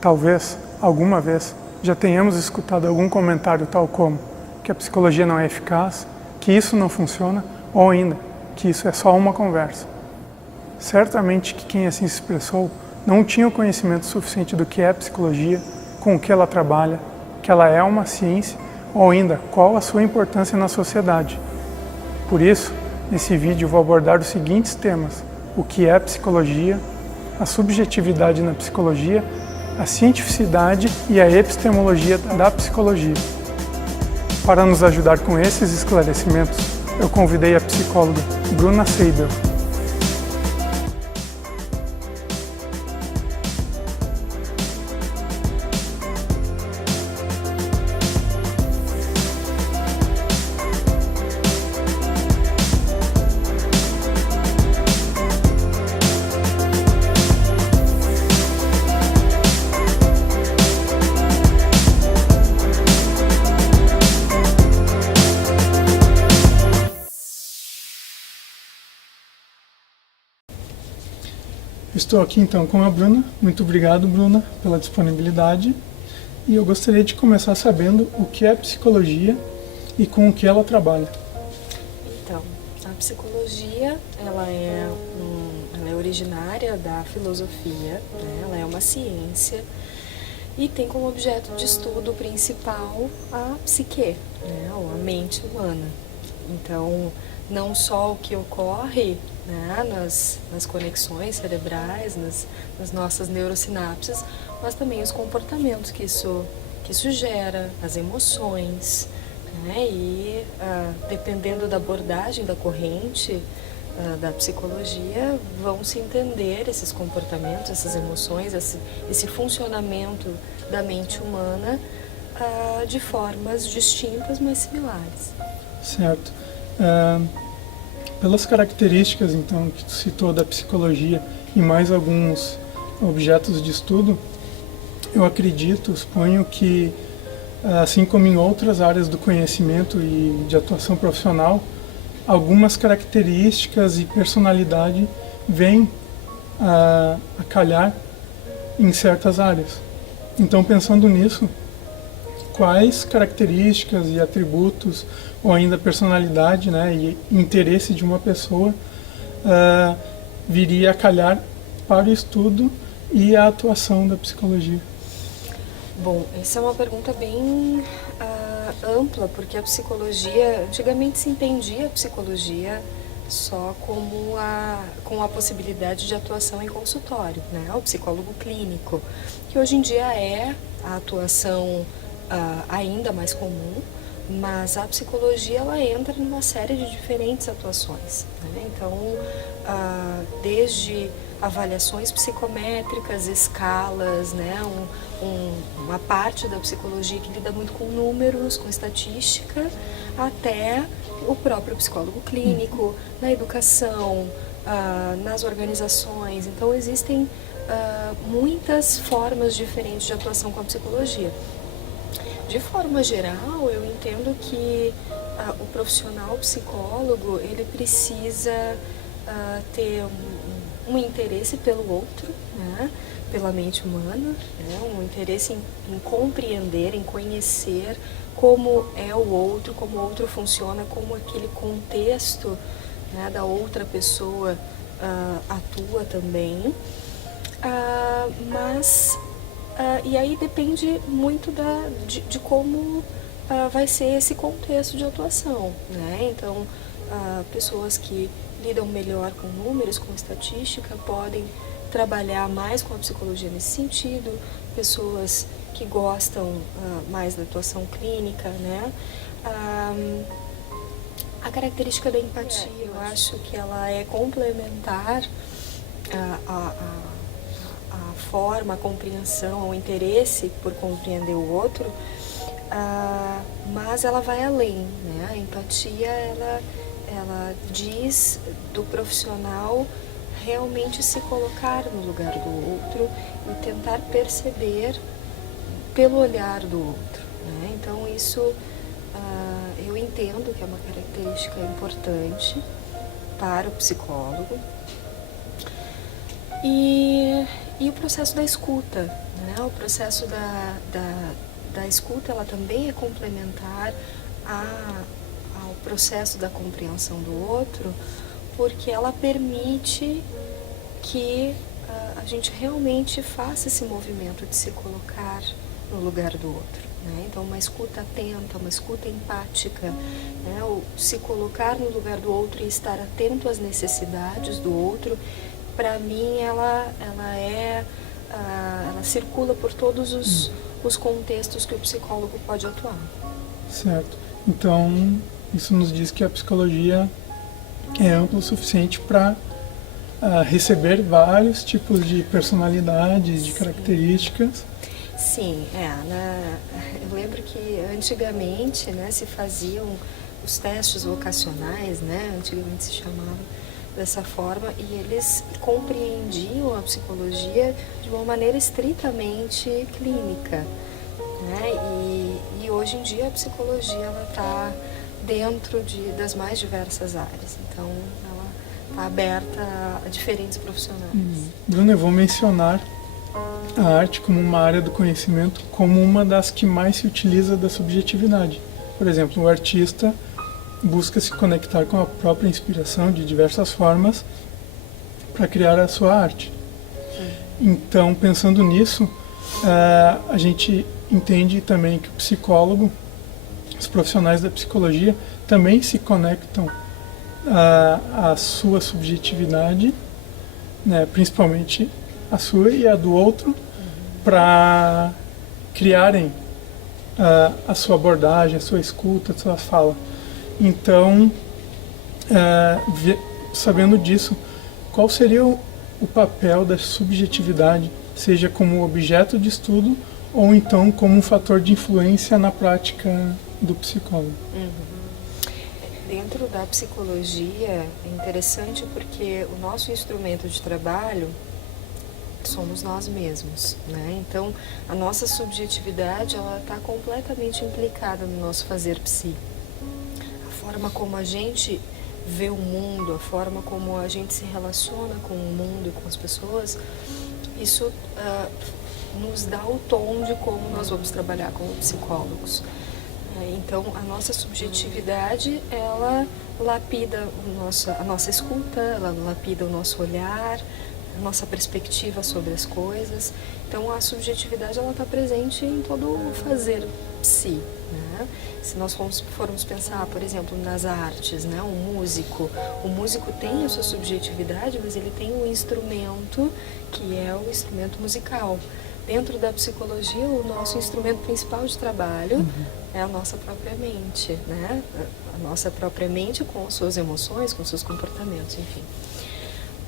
Talvez, alguma vez, já tenhamos escutado algum comentário tal como que a psicologia não é eficaz, que isso não funciona, ou ainda, que isso é só uma conversa. Certamente que quem assim se expressou não tinha o conhecimento suficiente do que é psicologia, com o que ela trabalha, que ela é uma ciência, ou ainda, qual a sua importância na sociedade. Por isso, nesse vídeo vou abordar os seguintes temas: o que é psicologia, a subjetividade na psicologia, a cientificidade e a epistemologia da psicologia. Para nos ajudar com esses esclarecimentos, eu convidei a psicóloga Bruna Seibel. Estou aqui então com a Bruna. Muito obrigado, Bruna, pela disponibilidade. E eu gostaria de começar sabendo o que é psicologia e com o que ela trabalha. Então, a psicologia, ela é originária da filosofia, né? Ela é uma ciência e tem como objeto de estudo principal a psique, né? Ou a mente humana. Então, não só o que ocorre, né, nas conexões cerebrais, nas nossas neurosinapses, mas também os comportamentos que isso gera, as emoções, né, e dependendo da abordagem da corrente da psicologia, vão se entender esses comportamentos, essas emoções, esse funcionamento da mente humana de formas distintas, mas similares. Certo. Pelas características, então, que tu citou da psicologia e mais alguns objetos de estudo, eu acredito, suponho que, assim como em outras áreas do conhecimento e de atuação profissional, algumas características e personalidade vêm a calhar em certas áreas. Então, pensando nisso, quais características e atributos, ou ainda personalidade, né, e interesse de uma pessoa viria a calhar para o estudo e a atuação da psicologia? Bom, essa é uma pergunta bem ampla, porque a psicologia, antigamente se entendia a psicologia só como com a possibilidade de atuação em consultório, né, o psicólogo clínico, que hoje em dia é a atuação ainda mais comum, mas a psicologia ela entra numa série de diferentes atuações, né? Então, desde avaliações psicométricas, escalas, né? Uma parte da psicologia que lida muito com números, com estatística, até o próprio psicólogo clínico, na educação, nas organizações. Então, existem muitas formas diferentes de atuação com a psicologia. De forma geral, eu entendo que o profissional psicólogo, ele precisa ter um interesse pelo outro, né, pela mente humana, né, um interesse em compreender, em conhecer como é o outro funciona, como aquele contexto, né, da outra pessoa atua também, mas... e aí depende muito de como vai ser esse contexto de atuação, né? Então, pessoas que lidam melhor com números, com estatística, podem trabalhar mais com a psicologia nesse sentido, pessoas que gostam mais da atuação clínica, né? A característica da empatia, eu acho que ela é complementar a forma, a compreensão, o interesse por compreender o outro, mas ela vai além, né? A empatia, ela diz do profissional realmente se colocar no lugar do outro e tentar perceber pelo olhar do outro, né? Então isso eu entendo que é uma característica importante para o psicólogo. E o processo da escuta, né? O processo da escuta, ela também é complementar ao processo da compreensão do outro, porque ela permite que a gente realmente faça esse movimento de se colocar no lugar do outro, né? Então, uma escuta atenta, uma escuta empática, né? O se colocar no lugar do outro e estar atento às necessidades do outro, para mim, ela circula por todos os contextos que o psicólogo pode atuar. Certo. Então, isso nos diz que a psicologia é ampla o suficiente para receber vários tipos de personalidades, de características. Sim, eu lembro que antigamente, né, se faziam os testes vocacionais, né, antigamente se chamava dessa forma, e eles compreendiam a psicologia de uma maneira estritamente clínica, né, e hoje em dia a psicologia está dentro das mais diversas áreas, então ela está aberta a diferentes profissionais. Bruna, eu vou mencionar a arte como uma área do conhecimento, como uma das que mais se utiliza da subjetividade. Por exemplo, o artista busca se conectar com a própria inspiração de diversas formas para criar a sua arte. Então, pensando nisso, a gente entende também que o psicólogo, os profissionais da psicologia, também se conectam à sua subjetividade, né, principalmente a sua e a do outro, para criarem a sua abordagem, a sua escuta, a sua fala. Então, sabendo disso, qual seria o papel da subjetividade, seja como objeto de estudo ou então como um fator de influência na prática do psicólogo? Dentro da psicologia é interessante porque o nosso instrumento de trabalho somos nós mesmos, né? Então, a nossa subjetividade, ela está completamente implicada no nosso fazer psi. A forma como a gente vê o mundo, a forma como a gente se relaciona com o mundo e com as pessoas, isso nos dá o tom de como nós vamos trabalhar como psicólogos. Então, a nossa subjetividade, ela lapida a nossa escuta, ela lapida o nosso olhar, a nossa perspectiva sobre as coisas. Então, a subjetividade, ela está presente em todo o fazer psi, né? Se nós formos pensar, por exemplo, nas artes, né? O músico tem a sua subjetividade, mas ele tem um instrumento que é o instrumento musical. Dentro da psicologia, o nosso instrumento principal de trabalho é a nossa própria mente, né? A nossa própria mente com suas emoções, com seus comportamentos, enfim.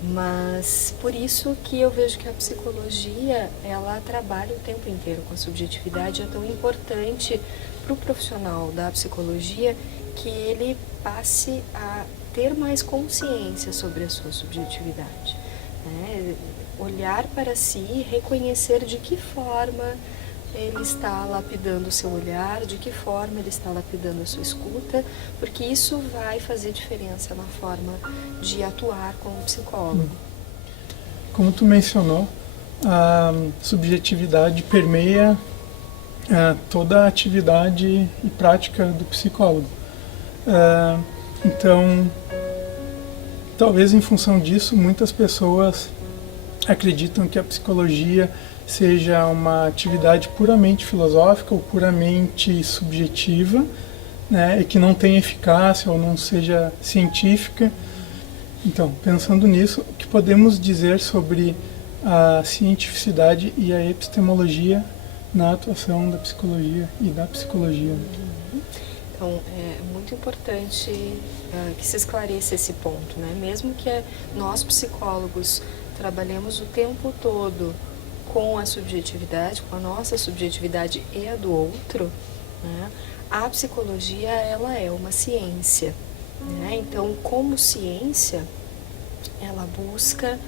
Mas por isso que eu vejo que a psicologia, ela trabalha o tempo inteiro com a subjetividade. É tão importante para o profissional da psicologia que ele passe a ter mais consciência sobre a sua subjetividade, né? Olhar para si e reconhecer de que forma ele está lapidando o seu olhar, de que forma ele está lapidando a sua escuta, porque isso vai fazer diferença na forma de atuar como psicólogo. Como tu mencionou, a subjetividade permeia toda a atividade e prática do psicólogo. Então, talvez em função disso, muitas pessoas acreditam que a psicologia seja uma atividade puramente filosófica ou puramente subjetiva, né, e que não tenha eficácia ou não seja científica. Então, pensando nisso, o que podemos dizer sobre a cientificidade e a epistemologia na atuação da psicologia e da psicologia? Então, é muito importante que se esclareça esse ponto, né? Mesmo que nós, psicólogos, trabalhemos o tempo todo com a subjetividade, com a nossa subjetividade e a do outro, né? A psicologia, ela é uma ciência, né? Então, como ciência, ela busca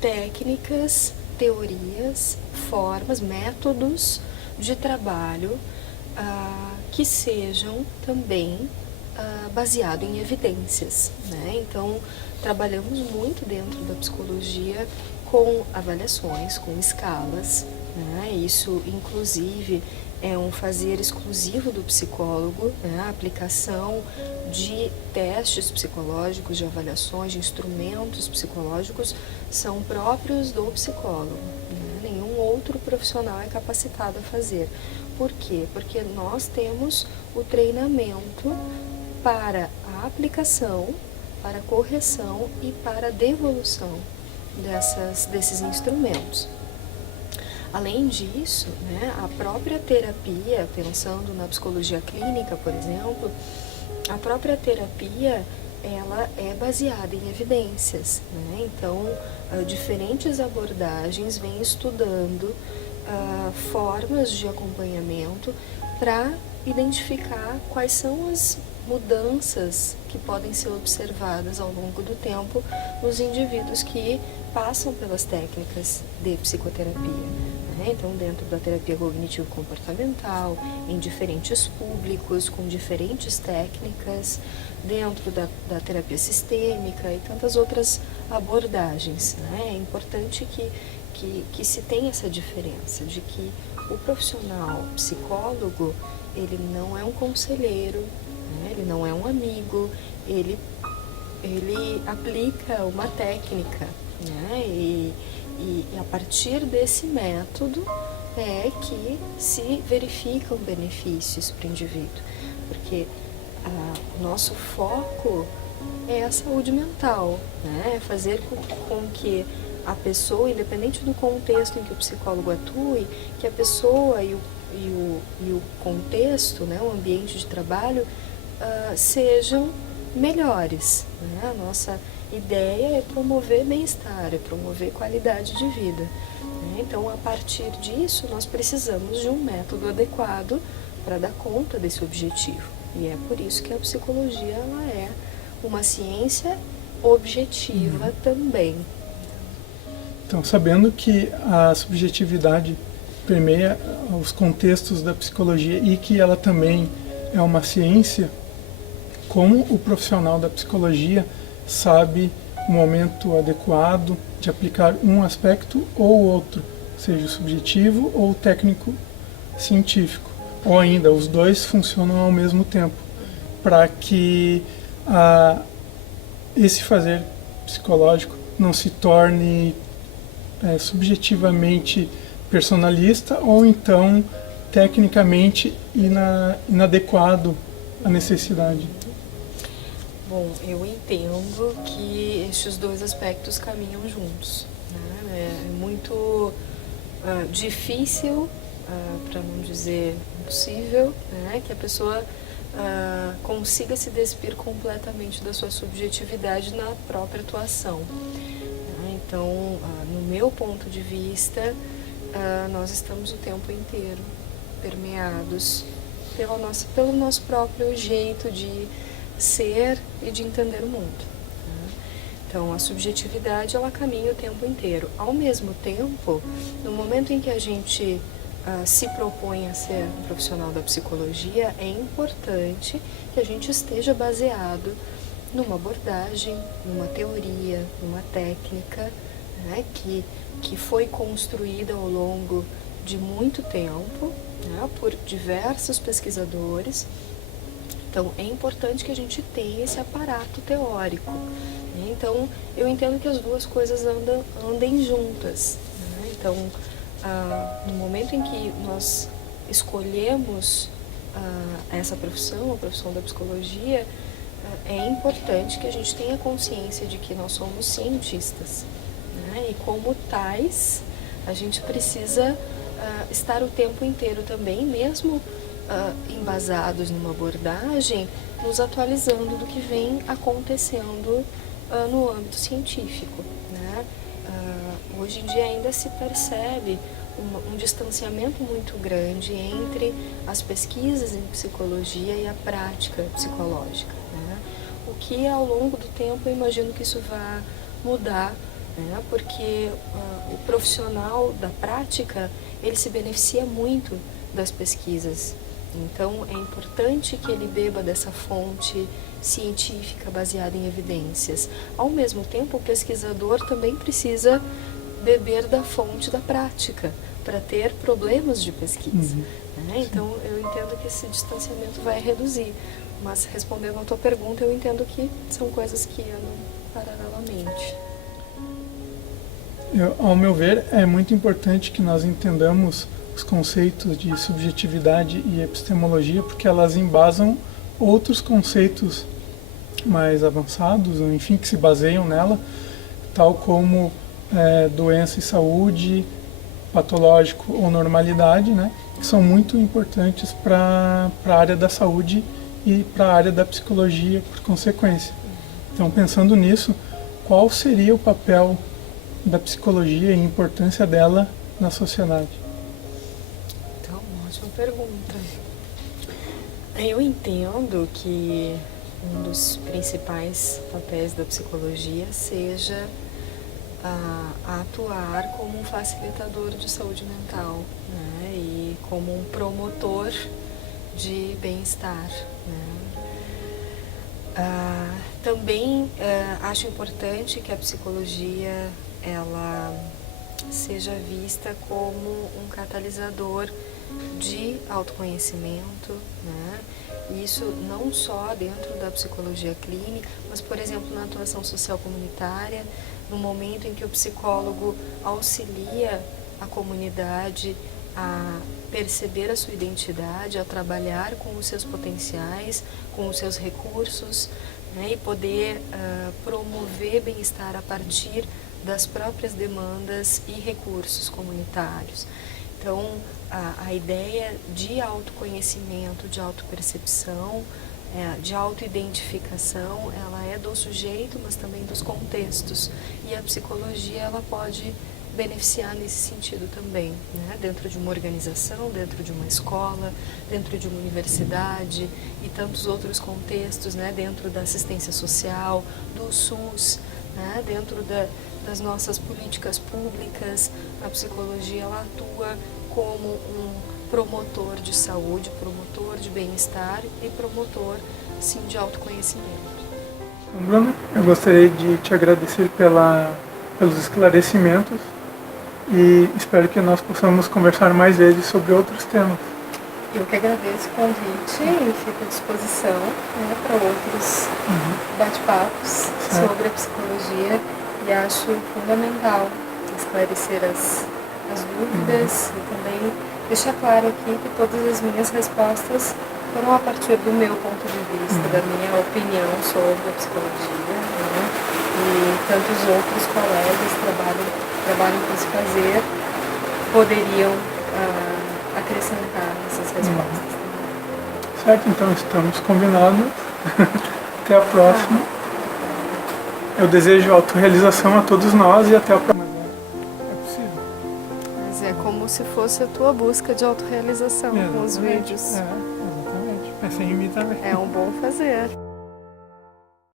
técnicas, teorias, formas, métodos de trabalho que sejam também baseados em evidências, né? Então, trabalhamos muito dentro da psicologia com avaliações, com escalas, né? Isso, inclusive, é um fazer exclusivo do psicólogo, né? A aplicação de testes psicológicos, de avaliações, de instrumentos psicológicos são próprios do psicólogo, né? Nenhum outro profissional é capacitado a fazer. Por quê? Porque nós temos o treinamento para a aplicação, para a correção e para a devolução desses instrumentos. Além disso, né, a própria terapia, pensando na psicologia clínica, por exemplo, a própria terapia ela é baseada em evidências, né? Então, diferentes abordagens vêm estudando formas de acompanhamento para identificar quais são as mudanças que podem ser observadas ao longo do tempo nos indivíduos que passam pelas técnicas de psicoterapia. Então, dentro da terapia cognitivo-comportamental, em diferentes públicos, com diferentes técnicas, dentro da terapia sistêmica e tantas outras abordagens. É importante que se tenha essa diferença, de que o profissional psicólogo, ele não é um conselheiro, ele não é um amigo, ele aplica uma técnica, e a partir desse método é que se verificam benefícios para o indivíduo, porque o nosso foco é a saúde mental, é fazer com que a pessoa, independente do contexto em que o psicólogo atue, que a pessoa e o contexto, o ambiente de trabalho, sejam melhores. A nossa ideia é promover bem-estar, é promover qualidade de vida. Então, a partir disso, nós precisamos de um método adequado para dar conta desse objetivo. E é por isso que a psicologia ela é uma ciência objetiva também. Então, sabendo que a subjetividade permeia os contextos da psicologia e que ela também é uma ciência, como o profissional da psicologia sabe o momento adequado de aplicar um aspecto ou outro, seja subjetivo ou técnico científico, ou ainda os dois funcionam ao mesmo tempo, para que esse fazer psicológico não se torne subjetivamente personalista ou então tecnicamente inadequado à necessidade. Bom, eu entendo que estes dois aspectos caminham juntos. É muito difícil, para não dizer impossível, que a pessoa consiga se despir completamente da sua subjetividade na própria atuação. Então, no meu ponto de vista, nós estamos o tempo inteiro permeados pelo nosso próprio jeito de ser e de entender o mundo. Então, a subjetividade, ela caminha o tempo inteiro. Ao mesmo tempo, no momento em que a gente se propõe a ser um profissional da psicologia, é importante que a gente esteja baseado numa abordagem, numa teoria, numa técnica, que foi construída ao longo de muito tempo, por diversos pesquisadores. Então, é importante que a gente tenha esse aparato teórico. Então, eu entendo que as duas coisas andem juntas. Então, no momento em que nós escolhemos essa profissão, a profissão da psicologia, é importante que a gente tenha consciência de que nós somos cientistas. E como tais, a gente precisa estar o tempo inteiro também, mesmo embasados numa abordagem, nos atualizando do que vem acontecendo no âmbito científico. Hoje em dia ainda se percebe um distanciamento muito grande entre as pesquisas em psicologia e a prática psicológica. O que ao longo do tempo eu imagino que isso vai mudar, porque o profissional da prática ele se beneficia muito das pesquisas. Então, é importante que ele beba dessa fonte científica baseada em evidências. Ao mesmo tempo, o pesquisador também precisa beber da fonte da prática, para ter problemas de pesquisa. Uhum. Né? Então, eu entendo que esse distanciamento vai reduzir. Mas, respondendo à tua pergunta, eu entendo que são coisas que andam paralelamente. Ao meu ver, é muito importante que nós entendamos os conceitos de subjetividade e epistemologia, porque elas embasam outros conceitos mais avançados, ou enfim, que se baseiam nela, tal como doença e saúde, patológico ou normalidade, né, que são muito importantes para a área da saúde e para a área da psicologia, por consequência. Então, pensando nisso, qual seria o papel da psicologia e a importância dela na sociedade? Então, uma ótima pergunta. Eu entendo que um dos principais papéis da psicologia seja atuar como um facilitador de saúde mental, né? E como um promotor de bem-estar, né? Também acho importante que a psicologia ela seja vista como um catalisador de autoconhecimento, né? Isso não só dentro da psicologia clínica, mas, por exemplo, na atuação social comunitária, no momento em que o psicólogo auxilia a comunidade a perceber a sua identidade, a trabalhar com os seus potenciais, com os seus recursos, né, e poder promover bem-estar a partir das próprias demandas e recursos comunitários. Então, a ideia de autoconhecimento, de autopercepção, de autoidentificação, ela é do sujeito, mas também dos contextos. E a psicologia, ela pode beneficiar nesse sentido também, né? Dentro de uma organização, dentro de uma escola, dentro de uma universidade e tantos outros contextos, né? Dentro da assistência social, do SUS, né? Dentro das nossas políticas públicas, a psicologia ela atua como um promotor de saúde, promotor de bem-estar e promotor, sim, de autoconhecimento. Bruna, eu gostaria de te agradecer pelos esclarecimentos e espero que nós possamos conversar mais vezes sobre outros temas. Eu que agradeço o convite e fico à disposição, né, para outros bate-papos sobre a psicologia e acho fundamental esclarecer as dúvidas e também deixar claro aqui que todas as minhas respostas foram a partir do meu ponto de vista, da minha opinião sobre a psicologia, né? E tantos outros colegas trabalham com esse fazer poderiam acrescentar essas respostas. Certo, então estamos combinados. Até a próxima. Eu desejo autorrealização a todos nós e até a próxima. É possível. Mas é como se fosse a tua busca de autorrealização com os vídeos. Exatamente. Pensei em mim também. É um bom fazer.